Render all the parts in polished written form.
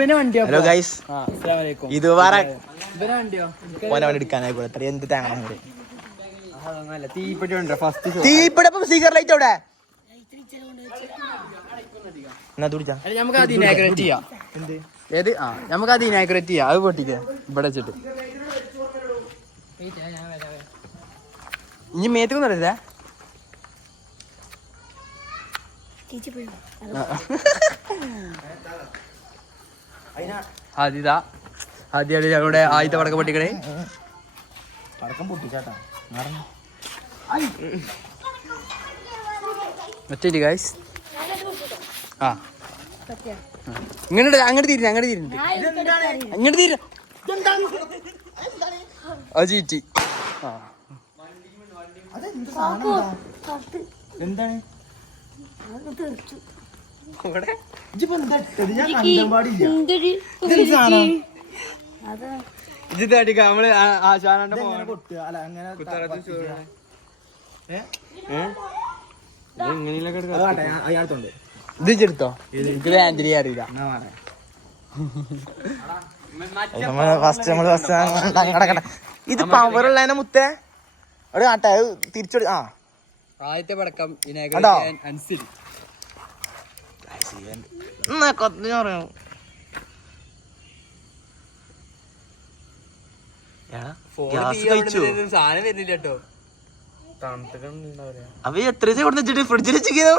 Hello guys, ഇത് വേറെ വണ്ടി എടുക്കാനായി പോലെ എന്ത് തേങ്ങ തീപ്പിടപ്പം സീക്കർ ലൈറ്റ് അവിടെ നമുക്ക് അത് ഇനാഗ്രേറ്റ് ചെയ്യാം. ഏത് നമുക്ക് അത് ഇനാഗ്രേറ്റ് ചെയ്യാം. അത് പൊട്ടിക്ക ഇവിടെ വെച്ചിട്ട് ഇനി മേത്തേക്കൊന്നും അറിയില്ലേ? ആദ്യതാ ആദ്യം ഞങ്ങളുടെ ആദ്യത്തെ പടക്കം പൊട്ടിക്കണേ. പടക്കം പൊട്ടിച്ചാട്ടാ മറ്റേ ഗൈസ്. ആ ഇങ്ങനെ അങ്ങോട്ട് തിരിഞ്ഞു അങ്ങോട്ട് തിരിഞ്ഞു അജീറ്റി. ആ എന്താണ് നമ്മള് ആശാനന്റെ ഇത് ചെടുത്തോ? എനിക്ക് ആന്റലി അറിയില്ല. ഇത് പവറുള്ള മുത്തേ അവിടെ കാട്ടെ തിരിച്ചോടി. ആ ആദ്യത്തെ പടക്കം അനുസരിച്ച് സാധനം വരുന്നില്ല കേട്ടോ. അവ എത്ര ദിവസം കൊണ്ട് വെച്ചിട്ട് ഫ്രിഡ്ജിൽ വെച്ചിരിക്കുന്നു.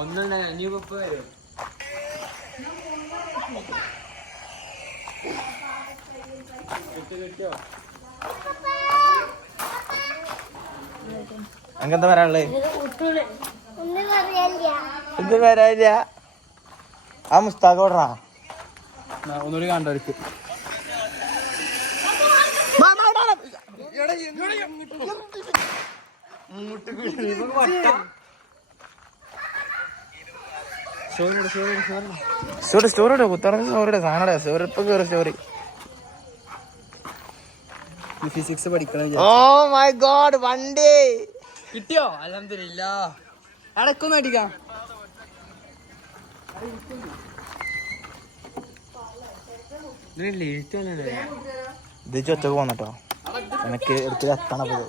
ഒന്നുണ്ട ഇനി വരും. അങ്ങനത്തെ വരാനുള്ളത് ഇത് വരാനില്ല. ആ മുസ്താഖ് ഓടറാ ഒന്നുകൂടി കണ്ടവർക്ക് സ്റ്റോറിയുടെ കുത്തറ സ്റ്റോറിയുടെ സാധനയുടെ സ്റ്റോറി ഇപ്പൊ കയറി സ്റ്റോറി. ഫിസിക്സ് പഠിക്കണം. ഓ മൈ ഗോഡ്, വണ്ടി കിട്ടിയോ? അൽഹംദുലില്ലാ. അടക്കൊന്നും അടിക്കാം. ഇത് ചൊറ്റക്ക് പോന്നട്ടോ എനിക്ക് എടുത്ത് എത്തണത്.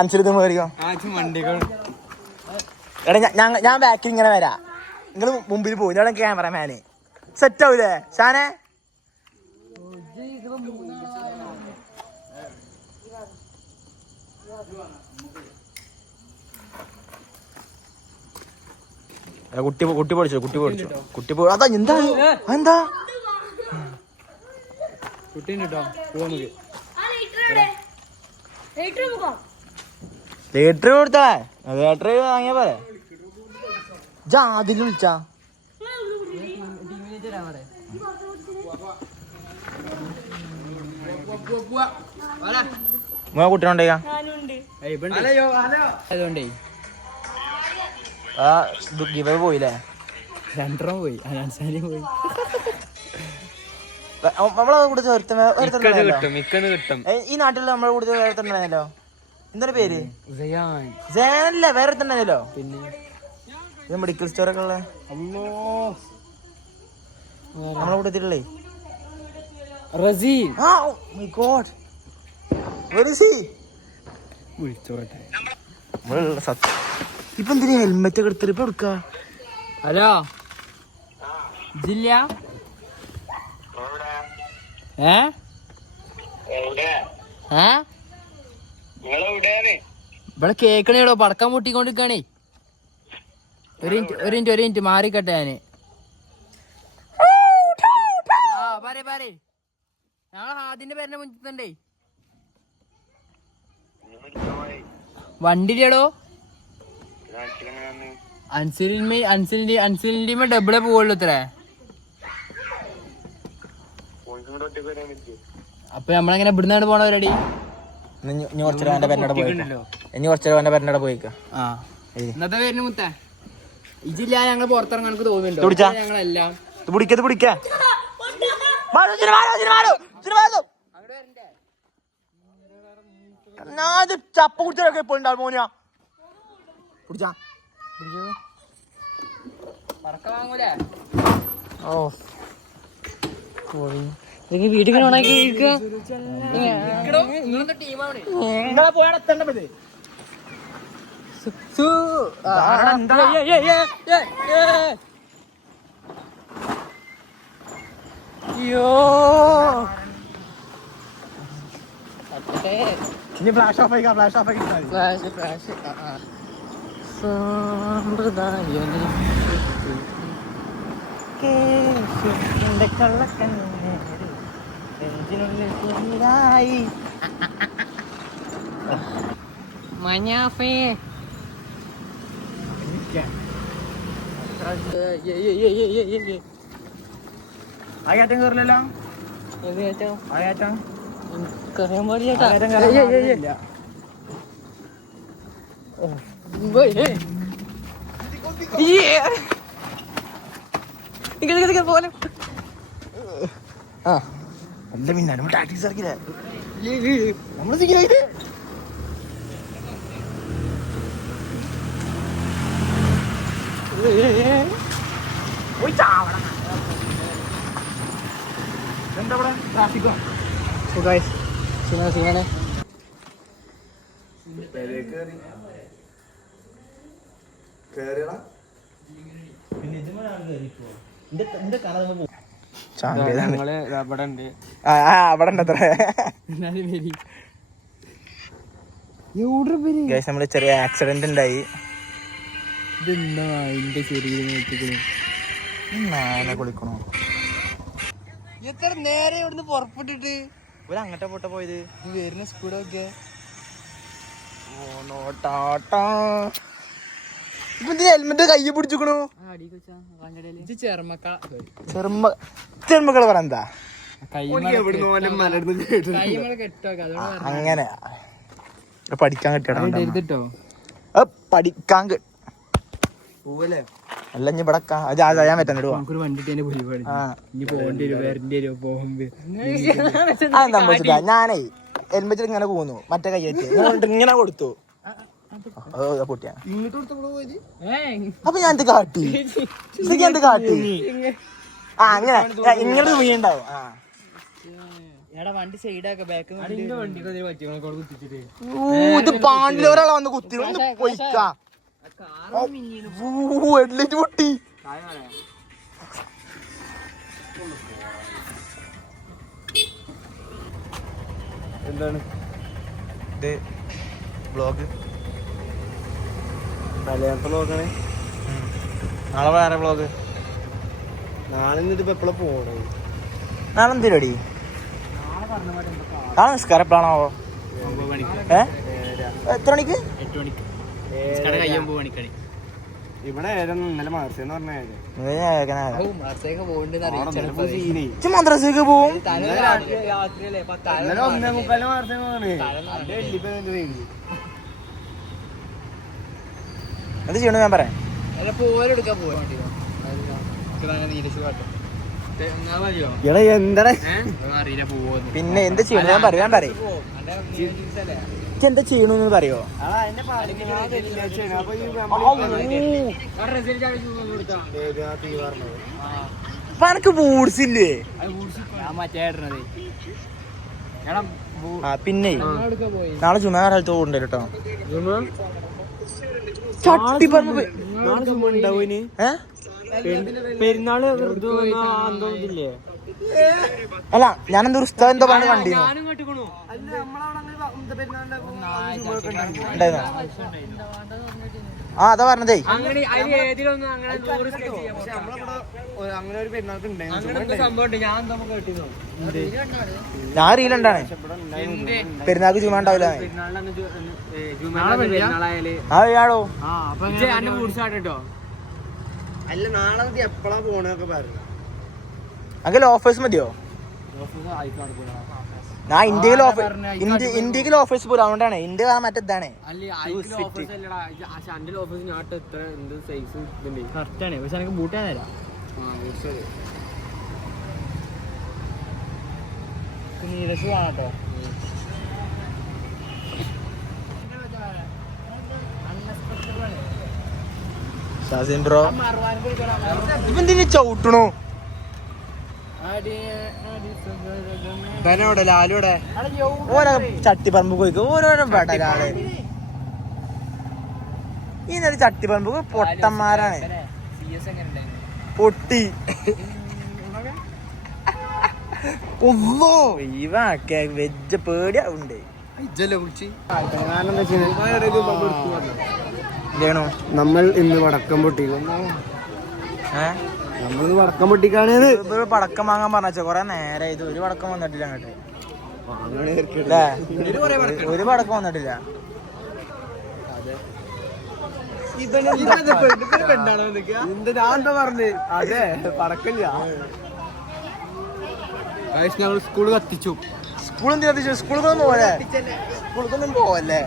അനുസരിച്ച് മേറിക്കോ. എടാ ഞാൻ ബാക്കിൽ ഇങ്ങനെ വരാം, നിങ്ങള് മുമ്പിൽ പോയി. ഞാൻ ക്യാമറമാന് സെറ്റ് ആവൂലേ ഷാനെ? കുട്ടി പഠിച്ചു അതാ എന്താ എന്താ ലേറ്റർ കൊടുത്താ ലേറ്റർ വാങ്ങിയ പോലെ ജാതിൽ വിളിച്ചാ കുട്ടീനുണ്ടേ ആ ഗിവ് പോയില്ലേ? രണ്ടെണ്ണം പോയി. പോയി. നമ്മളെ കൂടെ ഈ നാട്ടിൽ നമ്മളെ കൂടെ വേറെ എന്താണ് പേര്? ജയനല്ലേ? വേറെ തന്നെയല്ലോ. പിന്നെ മെഡിക്കൽ സ്റ്റോറൊക്കെ ഉള്ള നമ്മളെ കൂട്ടത്തിലല്ലേ? ഇപ്പൊ എന്തിനാ ഹെൽമെറ്റ് ഒക്കെ എടുത്തിട്ട് ഇപ്പൊ എടുക്ക? ഹലോ ജില്ല ഇവിടെ കേക്കണേടോ, പടക്കം പൊട്ടിക്കൊണ്ടിരിക്കാണേ. ഒരു മിനിറ്റ് മാറിക്കട്ടെ ഞാന്. പറയ് ഞങ്ങൾ അതിന്റെ പേരിന്റെ മുൻപേ വണ്ടിയിലേടോ. അൻസിലിന്റെ ഡബിളെ പോവുള്ളൂ ഇത്രേ. അപ്പൊ നമ്മളെങ്ങനെ ഇവിടുന്നാണ് പോണ പരിപാടി? ഇനി കുറച്ചു അവന്റെ പെരൻ്റെ പോയിക്ക. ഇന്നത്തെ പേരിന് മുത്തേ ഇജില്ല ഞങ്ങൾ പുറത്തിറങ്ങാൻ എനിക്ക് തോന്നുന്നുണ്ടോ? ഞങ്ങളെല്ലാം പിടിക്കാ ചപ്പ കുടിച്ചൊക്കെ ഇപ്പൊ ഉണ്ടാവും മോനിയാ. പിടിച്ചാ പറക്ക വാങ്ങൂലേ? ഓ വീട്ടിൽ ഇനി ഫ്ലാഷ് ഓഫ് ആയിക്കാം. മഞ്ഞാഫേ ആയാറ്റം കയറില്ലല്ലോ. എനിക്കറിയാൻ പാടില്ല. പോലെ നല്ല പിന്നാണ് ടാക്ടിക്സ് ഇറക്കില്ലേ നമ്മള് എന്താ ട്രാഫിക്കോ? സുഖാണ്. നമ്മള് ചെറിയ ആക്സിഡന്റ് ഉണ്ടായി. കുളിക്കണോ? എത്ര നേരെ ഇവിടുന്ന് പുറപ്പെട്ടിട്ട് ഒരു അങ്ങോട്ടെ പോട്ടെ പോയത്. വരുന്ന സ്പീഡൊക്കെ ഹെൽമെറ്റ് കൈ പിടിച്ചിക്കണു. ചെറുമക്കള് പറയാ അങ്ങനെ പഠിക്കാൻ കിട്ടിയോ? പഠിക്കാൻ അല്ല ഇനി ഇവിടെ ചെയ്യാൻ പറ്റാൻ ഞാനേ ഹെൽമെറ്റിൽ ഇങ്ങനെ പോകുന്നു. മറ്റേ കൈയ്യറ്റ് ഇങ്ങനെ കൊടുത്തു. പൊട്ടിയാ അപ്പൊ ഞാൻ എന്ത് കാട്ടി? എന്ത് കാട്ടി? അങ്ങനെ ഇങ്ങനെ വീണ്ടാവും. വണ്ടി സൈഡാക്ക ബാക്ക് ഇത് പാണ്ടിൽ ഒരാളെ വന്ന് കുത്തി പൊയ്ക്കാ ഹെഡ്ലൈറ്റ് പൊട്ടി. എന്താണ് ഇത് വ്ളോഗ്? മലയാളത്തിൽ നോക്കണേ. നാളെ വേറെ വ്ളോഗ്. നാളെ ഇന്നിട്ട് എപ്പോഴാ പോണേ? നാളെ എന്ത് പരിപാടി? നാളെ നിസ്കാരം എപ്പോഴാണാവോ? എത്ര മണിക്ക്? 8 മണിക്ക്. ഇവിടെ ഇന്നലെ മദ്രസേന്ന് മദ്രസക്ക് പോവും. എന്ത് ചെയ്യണു ഞാൻ പറയാം. പിന്നെ എന്ത് ചെയ്യണു ഞാൻ പറയാൻ പറയും. എന്താ ചെയ്യണെന്ന് പറയോ? അപ്പൊ എനക്ക് ബൂട്ട്സ് ഇല്ലേ? പിന്നെ നാളെ ജുമാ കാലത്ത് പോകണ്ടേ കേട്ടോ. ചട്ടി പെരുന്നാള് അല്ല ഞാനെന്തോ ഉസ്താദ് എന്തോ പറഞ്ഞ് കണ്ടിരുന്നു. അതാ പറഞ്ഞതേ. ഞാൻ റീലുണ്ടാണ്. പെരുന്നാൾക്ക് ചുമ ഉണ്ടാവില്ല. ആടോ അല്ല നാളെ എപ്പോഴാ പോണൊക്കെ പറഞ്ഞു. അങ്ങനെ ഓഫേഴ്സ് മതിയോ? ഞാൻ ഇന്ത്യയിൽ ഓഫീസ് പോലും അതുകൊണ്ടാണ് ഇന്ത്യ മറ്റേതാണ് കറക്റ്റാണ് പക്ഷെ എനിക്ക് ബൂട്ട് ചെയ്യാൻ തരാം നീരസ് വേണട്ടോ ഷാസിൻ ബ്രോ ഇവന്തിന് ചവിട്ടണോ ധനോടെ ലാലൂടെ ഓരോ ചട്ടിപ്പറമ്പ് പോയിക്കോ ഓരോരോ പെടലാള് ഈ നേരം ചട്ടിപ്പറമ്പ് പൊട്ടന്മാരാണ് പൊട്ടി ഒന്നോ ഇവക്കെ വെജ് പേടിയാവുണ്ട് നമ്മൾ ഇന്ന് പടക്കം പൊട്ടിക്കുന്നു നമ്മൾ പടക്കം പൊട്ടിക്കാണ് പടക്കം വാങ്ങാൻ പറഞ്ഞ കൊറേ നേരം ഇത് ഒരു പടക്കം വന്നിട്ടില്ല അങ്ങോട്ട് ഒരു പടക്കം വന്നിട്ടില്ല എന്താ പറഞ്ഞ് അതെ പടക്കല്ല ഞങ്ങൾ സ്കൂള് കത്തിച്ചു സ്കൂളും കത്തിച്ചു സ്കൂളിൽ പോലെ സ്കൂളിൽ പോവല്ലേ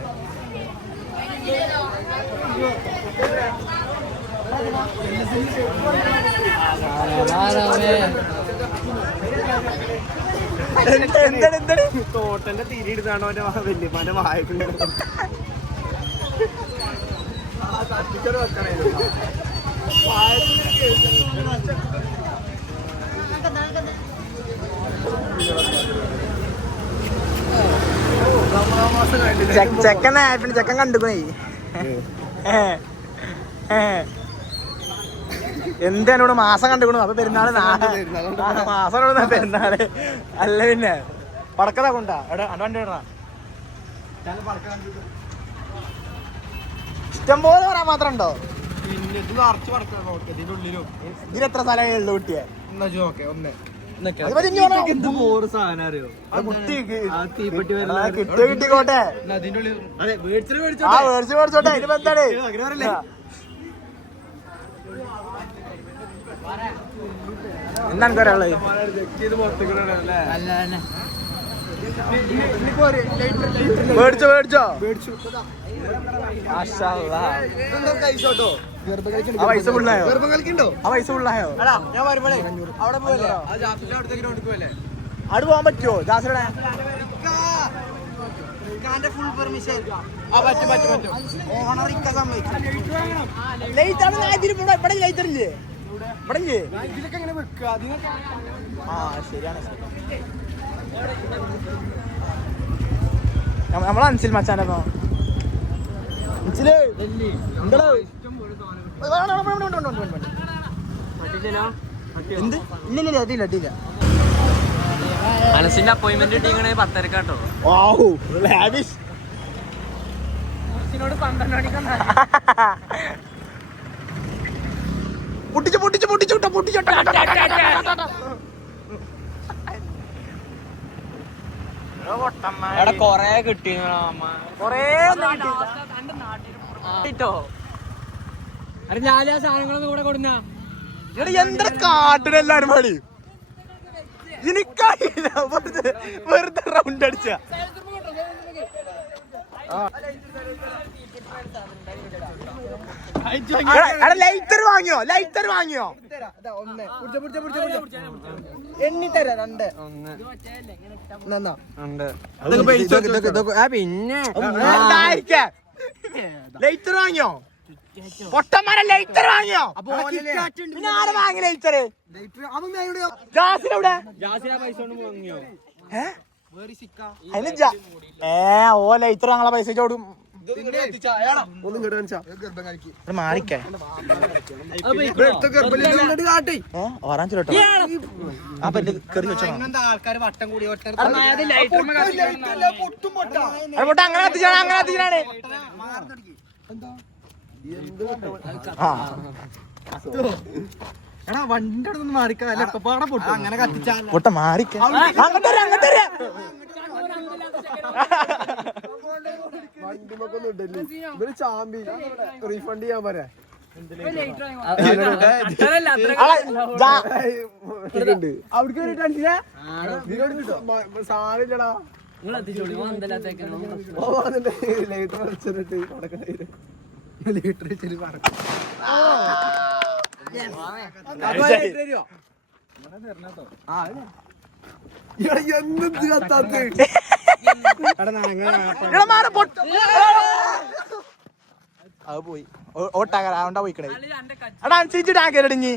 തോട്ടന്റെ തിരിയെടുത്താണോ അവന്റെ വല്യപ്പാന്റെ വായക്കുള്ള ചെക്കൻ കണ്ടുക്കണേ എന്താണ് മാസം കണ്ടുക്കണു അപ്പൊ പെരുന്നാള് മാസം പെരുന്നാള് അല്ല പിന്നെ പടക്കതാ കൊണ്ടാ എടാ വണ്ടി ഇടണ ഇഷ്ടം പോലെ പറയാൻ മാത്രം ഉണ്ടോ ഇതിനെത്ര സ്ഥലം ഉള്ളു കുട്ടിയെ കിട്ടിക്കോട്ടെ മേടിച്ചോട്ടെ ഇതിപ്പോ എന്താണ് എന്താണ് പറയാനുള്ളത് മേടിച്ചോ പൈസ ഫുള്ളായോ അവിടെ പോകാൻ പറ്റുമോ ജാസിയുടെ ഫുൾ പെർമിഷൻ ഓണർ ഇക്ക സമ്മതിക്കും ലൈറ്റ് ആണ് ഇവിടെ ലൈറ്റ് ഇല്ലേ ഇവിടെ ആ ശരിയാണ് നമ്മളെ അൻസിൽ മച്ചാനോ എന്ത് ഇല്ല അതില്ല അനസിന്റെ അപ്പോയിന്റ്മെന്റ് കിട്ടിങ്ങനെ 10:30 കേട്ടോ പൊട്ടിച്ചോട്ടെ കൊറേ കിട്ടി ഞാൻ ആ സാധനങ്ങളൊന്നും കൂടെ കൊടുന്ന എന്താ കാട്ടിനെല്ലാരും മണി എനിക്കറിയില്ല വെറുതെ റൗണ്ട് അടിച്ച ലൈറ്റർ വാങ്ങിയോ പിന്നെ ലൈറ്റർ വാങ്ങിയോ പൊട്ടന്മാരെ ലൈറ്റർ വാങ്ങിയോ പിന്നെ ആരെ വാങ്ങി ലൈറ്റർ ജാസിനെവിടെ ഓ ലൈറ്റർ ഞങ്ങളെ പൈസ ചോടും മാറിക്കേ ഓറാഞ്ചോട്ടോ അപ്പൊ കറി വെച്ചോ അങ്ങനെ കത്തിച്ചാണ് എടാ വണ്ടിയുടെ അടുത്ത് മാറിക്കാതെ ഒക്കപ്പാടെ പൊട്ടും അങ്ങനെ കത്തിച്ചാൽ പൊട്ട മാറിക്ക അങ്ങോട്ട് വണ്ടിമൊക്കെ ചാമ്പി റീഫണ്ട് ചെയ്യാൻ പറയാ അത് പോയി ഓട്ടാണ്ടാ പോയിക്കണേ അടാ അനുസരിച്ച് ടാങ്കരടിഞ്ഞ്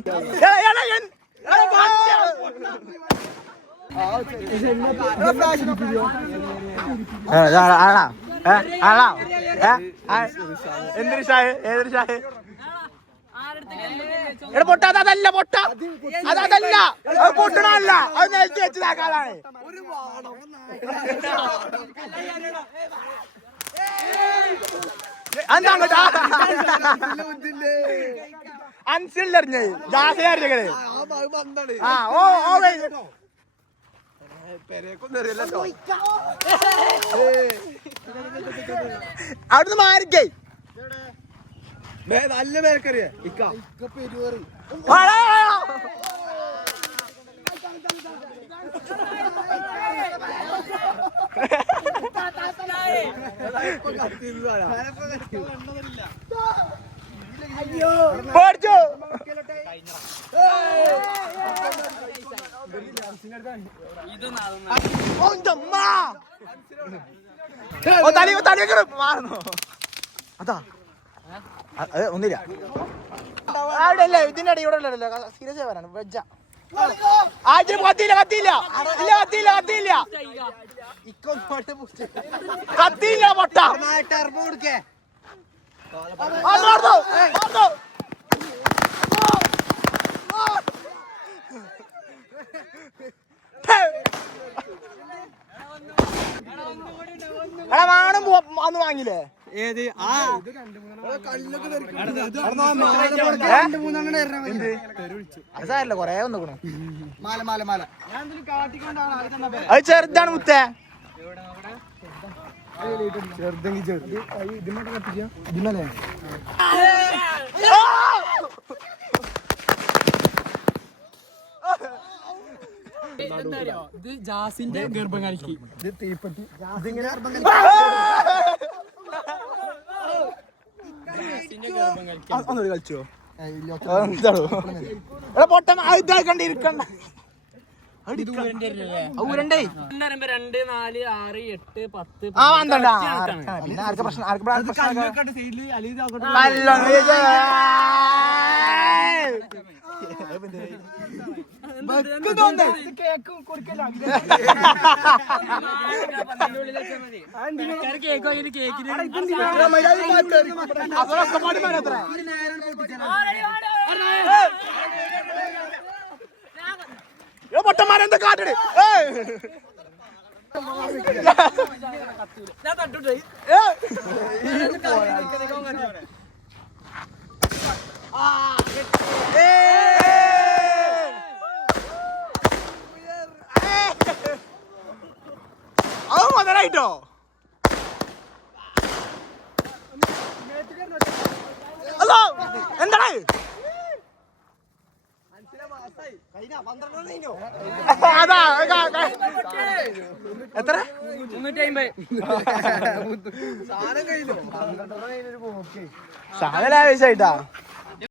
എന്തൊരു ഷായ് ഏതൊരു ഷായ് എടാ പൊട്ട അതല്ല പൊട്ട അതല്ല അത് പൊട്ടണല്ല അത് നിലത്ത് വെച്ചതാക്കാളാണ് അൻസിലറിഞ്ഞേ ജാസിലറിഞ്ഞേ ആ ഓ ഓ അവിടുന്ന് മാറിക്കേ നല്ല പേരക്കറിയ പഠിച്ചു മാറുന്നു അതാ അത് ഒന്നില്ല അവിടെ അല്ലേ ഇതിന്റെ അടി ഇവിടെ ഉള്ളല്ലോ സീരിയസ് ആയി വരാണ് വെജ ആദ്യം കത്തിയില്ല കത്തിയില്ല ഇല്ല കത്തിയില്ല കത്തിയില്ല കത്തിയില്ല പൊട്ട കൊടുക്കേ വാണം അന്ന് വാങ്ങില്ലേ ഏത് അതല്ല കൊറേ വന്നിക്കണു മാല മാല മാല അത് ചെറുതാണ് മുത്തേ ചെറുതെങ്കിൽ ചെറുത് ഇതിമോട്ട് കത്തിക്കാം ഇതിമല്ലേ ഇത് ജാസിന്റെ ഗർഭം കളിക്ക് ഇത് തീപ്പറ്റി ഇതിങ്ങനെ ഒന്നുകൂടി കളിച്ചോ എന്താണോ പൊട്ട ഇതായി കണ്ടിരിക്കണ്ട ഊരണ്ടേ 2, 4, 6, 8, 10. ആ വന്നണ്ട പിന്നെ ആർക്കും പ്രശ്നം പൊട്ടന്മാരെന്താ കാട്ടണേ അത് മുതലായിട്ടോ ഹലോ എന്താണ് അതാ എത്ര 350. സാധനം ആവശ്യമായിട്ടാ